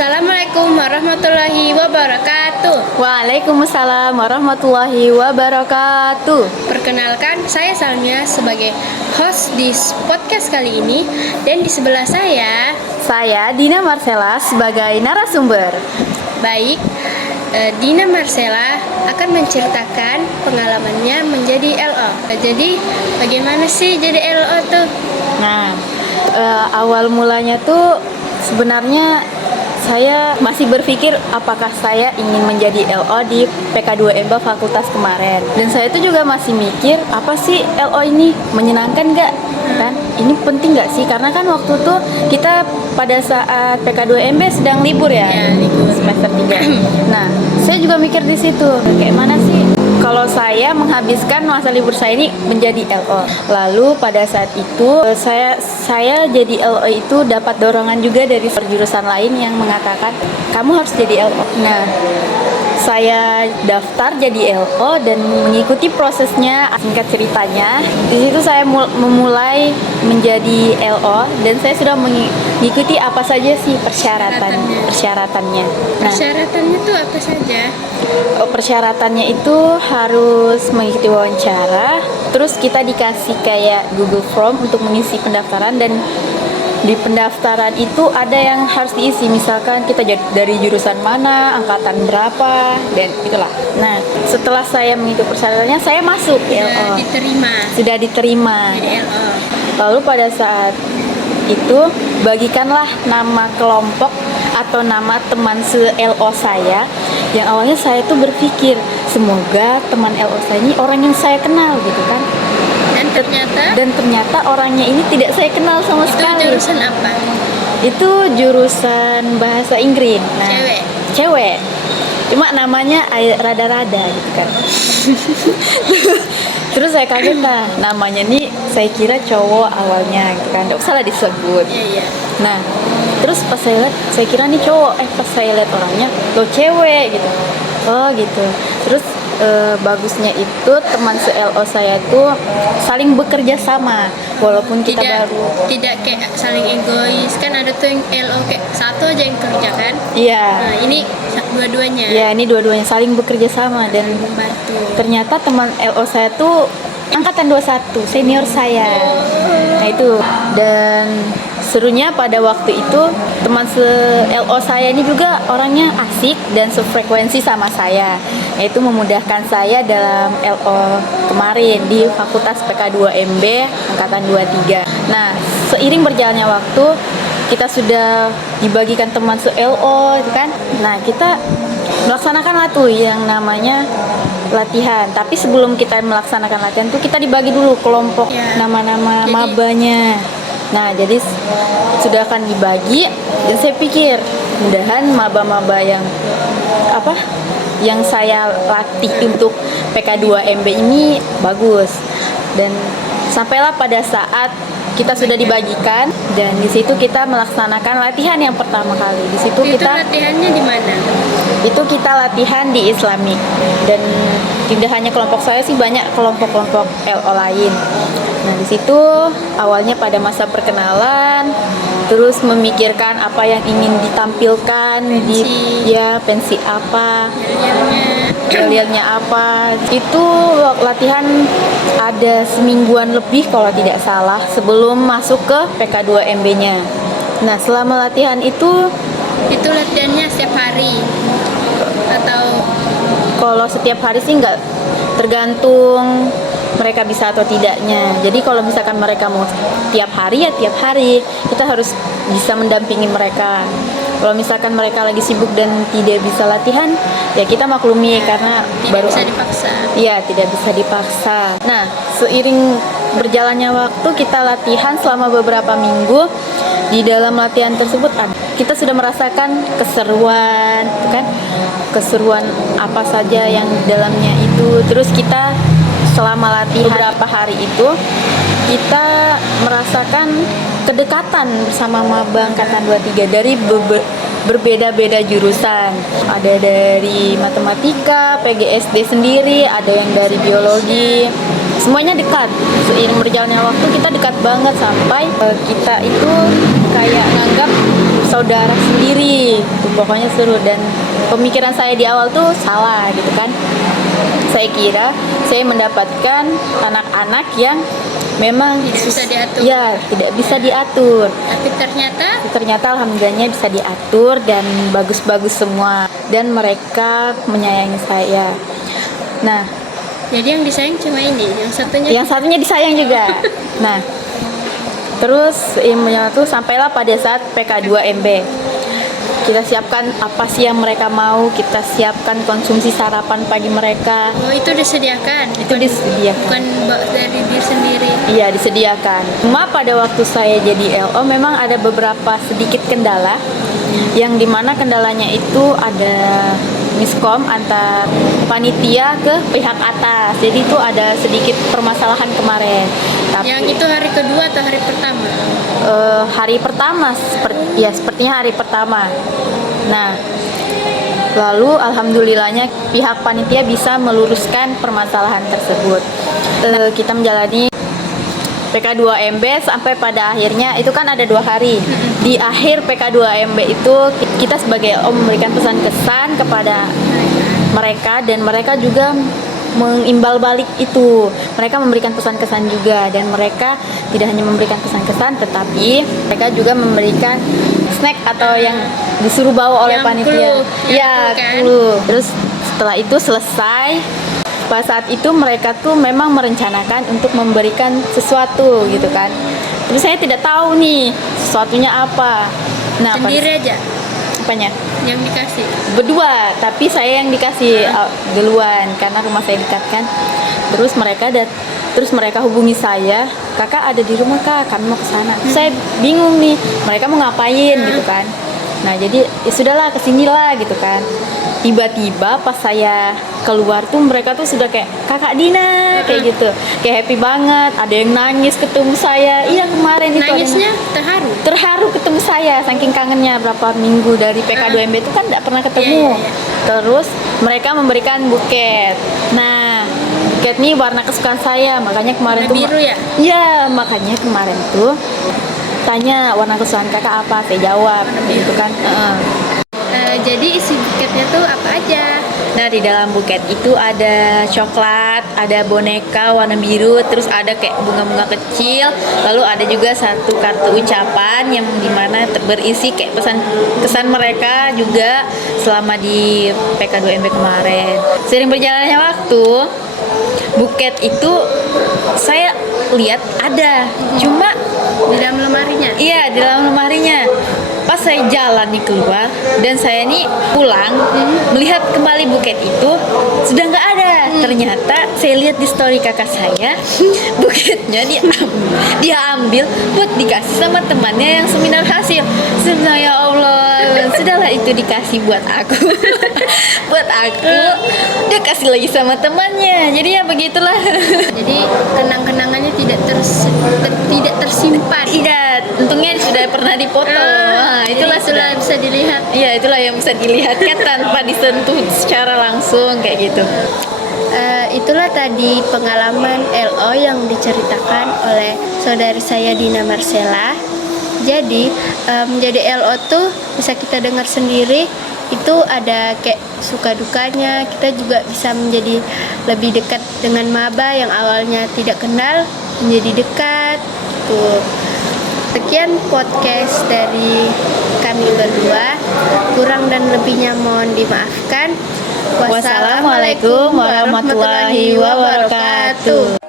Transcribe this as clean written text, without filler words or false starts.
Assalamualaikum warahmatullahi wabarakatuh. Waalaikumsalam warahmatullahi wabarakatuh. Perkenalkan, saya Salmia sebagai host di podcast kali ini. Dan di sebelah saya Dina Marcella sebagai narasumber. Baik, Dina Marcella akan menceritakan pengalamannya menjadi LO. Jadi, bagaimana sih jadi LO tuh? Nah, awal mulanya tuh sebenarnya saya masih berpikir apakah saya ingin menjadi LO di PK2MBA Fakultas kemarin. Dan saya itu juga masih mikir, apa sih LO ini? Menyenangkan nggak? Kan? Ini penting nggak sih? Karena kan waktu itu kita pada saat PK2MBA sedang libur ya, libur. semester 3. Nah, saya juga mikir di situ, kayak mana sih kalau saya menghabiskan masa libur saya ini menjadi LO. Lalu pada saat itu saya jadi LO itu dapat dorongan juga dari jurusan lain yang mengatakan kamu harus jadi LO. Nah, saya daftar jadi LO dan mengikuti prosesnya. Singkat ceritanya, di situ saya memulai menjadi LO dan saya sudah mengikuti apa saja sih persyaratannya. Nah, Persyaratannya tuh apa saja? Persyaratannya itu harus mengikuti wawancara, terus kita dikasih kayak Google Form untuk mengisi pendaftaran, dan di pendaftaran itu ada yang harus diisi, misalkan kita dari jurusan mana, angkatan berapa, dan itulah. Nah, setelah saya mengikuti persyaratannya, saya masuk LO. Sudah diterima. Jadi LO. Lalu pada saat itu bagikanlah nama kelompok atau nama teman se-LO saya, yang awalnya saya tuh berpikir semoga teman LO saya ini orang yang saya kenal gitu kan. Dan ternyata orangnya ini tidak saya kenal sama sekali. Itu jurusan apa? Itu jurusan bahasa Inggris. Nah, cewek. Cuma namanya rada-rada gitu kan. Terus saya kaget, nah namanya nih saya kira cowok awalnya gitu kan, nggak salah disebut. Iya. Nah, terus pas saya lihat, saya kira nih cowok, pas saya lihat orangnya, lo cewek gitu. Oh gitu. Terus bagusnya itu teman se-LO saya tuh saling bekerja sama walaupun kita baru. Tidak kayak saling egois, kan ada tuh yang LO kayak satu aja yang kerja kan. Iya. Nah, ini dua-duanya. Iya, ini dua-duanya saling bekerja sama dan membantu. Ternyata teman LO saya tuh angkatan 21, senior saya. Nah itu, dan serunya pada waktu itu teman se-LO saya ini juga orangnya asik dan sefrekuensi sama saya, yaitu memudahkan saya dalam LO kemarin di Fakultas PK2MB angkatan 23. Nah, seiring berjalannya waktu kita sudah dibagikan teman se-LO itu kan. Nah, kita melaksanakan yang namanya latihan. Tapi sebelum kita melaksanakan latihan tuh kita dibagi dulu kelompok nama-nama mabanya. Nah, jadi sudah akan dibagi dan saya pikir mudahan maba-maba yang saya latih untuk PK2MB ini bagus. Dan sampailah pada saat kita sudah dibagikan dan di situ kita melaksanakan latihan yang pertama kali. Di situ kita latihannya di mana? Itu kita latihan di Islamic, dan tidak hanya kelompok saya sih, banyak kelompok-kelompok LO lain. Nah, di situ awalnya pada masa perkenalan, terus memikirkan apa yang ingin ditampilkan, pensi apa, yel-yelnya apa. Itu latihan ada semingguan lebih kalau tidak salah sebelum masuk ke PK2MB-nya. Nah, selama latihan itu latihannya setiap hari atau kalau setiap hari sih nggak, tergantung mereka bisa atau tidaknya. Jadi kalau misalkan mereka mau tiap hari ya tiap hari, kita harus bisa mendampingi mereka. Kalau misalkan mereka lagi sibuk dan tidak bisa latihan, ya kita maklumi karena tidak bisa dipaksa. Iya, tidak bisa dipaksa. Nah, seiring berjalannya waktu kita latihan selama beberapa minggu. Di dalam latihan tersebut kita sudah merasakan keseruan, kan? Keseruan apa saja yang di dalamnya itu. Terus kita selama latihan beberapa hari itu kita merasakan kedekatan bersama maba angkatan 23 dari berbeda-beda jurusan. Ada dari matematika, PGSD sendiri, ada yang dari biologi. Semuanya dekat. Seiring berjalannya waktu kita dekat banget sampai kita itu kayak nganggap saudara sendiri. pokoknya seru. Dan pemikiran saya di awal tuh salah gitu kan. Saya kira saya mendapatkan anak-anak yang memang Tidak bisa diatur. Ya, tidak bisa diatur. Tapi Ternyata alhamdulillahnya bisa diatur dan bagus-bagus semua, dan mereka menyayangi saya. Nah, jadi yang disayang cuma ini, yang satunya disayang juga. Nah, terus ilmunya tuh sampailah pada saat PK2MB. Kita siapkan apa sih yang mereka mau, kita siapkan konsumsi sarapan pagi mereka. Oh, itu disediakan. Itu disediakan. Bukan dari diri sendiri. Iya, disediakan. Cuma pada waktu saya jadi LO memang ada beberapa sedikit kendala, yang dimana kendalanya itu ada miskom antar panitia ke pihak atas. Jadi itu ada sedikit permasalahan kemarin. Yang itu hari kedua atau hari pertama? Hari pertama, sepertinya hari pertama. Nah, lalu alhamdulillahnya pihak panitia bisa meluruskan permasalahan tersebut. Kita menjalani PK2MB sampai pada akhirnya itu kan ada 2 hari. Di akhir PK2MB itu kita sebagai memberikan pesan kesan kepada mereka, dan mereka juga mengimbal balik itu. Mereka memberikan pesan kesan juga, dan mereka tidak hanya memberikan pesan kesan, tetapi mereka juga memberikan snack atau yang disuruh bawa oleh Yang panitia. clue, yang clue kan? Clue. Terus setelah itu selesai, pada saat itu mereka tuh memang merencanakan untuk memberikan sesuatu gitu kan. Terus saya tidak tahu nih sesuatunya apa. Nah, Sendiri aja apanya? yang dikasih. Berdua, tapi saya yang dikasih duluan karena rumah saya dekat kan. Terus mereka hubungi saya, "Kakak ada di rumah Kak, kami mau ke sana." Saya bingung nih, mereka mau ngapain gitu kan. Nah, jadi ya sudahlah, kesinilah gitu kan. Tiba-tiba pas saya keluar tuh mereka tuh sudah kayak, "Kakak Dina," kayak gitu. Kayak happy banget, ada yang nangis ketemu saya. Iya, kemarin itu ada Nangisnya terharu ketemu saya, saking kangennya berapa minggu dari PK2MB itu kan tidak pernah ketemu. Iya. Terus mereka memberikan buket. Nah, buket ini warna kesukaan saya, makanya kemarin Warna tuh biru ya? Iya, makanya kemarin tuh tanya warna kesukaan kakak apa, saya jawab gitu kan. Jadi isi buketnya tuh apa aja? Nah, di dalam buket itu ada coklat, ada boneka warna biru, terus ada kayak bunga-bunga kecil, lalu ada juga satu kartu ucapan yang dimana berisi kayak pesan kesan mereka juga selama di PK2MB kemarin. Sering berjalannya waktu, buket itu saya lihat ada, cuma Di dalam lemarinya? iya, di dalam lemarinya. Pas saya jalan nih keluar dan saya nih pulang, melihat kembali buket itu sudah nggak ada. Ternyata saya lihat di story kakak saya, buketnya dia ambil buat dikasih sama temannya yang seminar hasil. Ya Allah, sudahlah itu dikasih buat aku. Buat aku, dia kasih lagi sama temannya. Jadi ya begitulah. Jadi kenang-kenangannya tidak tersimpan. Tidak, untungnya sudah pernah dipoto. Itulah bisa dilihat. Iya, itulah yang bisa dilihat kan tanpa disentuh secara langsung kayak gitu. Itulah tadi pengalaman LO yang diceritakan oleh saudari saya Dina Marcella. Jadi menjadi LO tuh bisa kita dengar sendiri, itu ada kayak suka dukanya. Kita juga bisa menjadi lebih dekat dengan maba yang awalnya tidak kenal menjadi dekat. Tuh. Sekian podcast dari kami berdua. Kurang dan lebihnya mohon dimaafkan. Wassalamualaikum warahmatullahi wabarakatuh.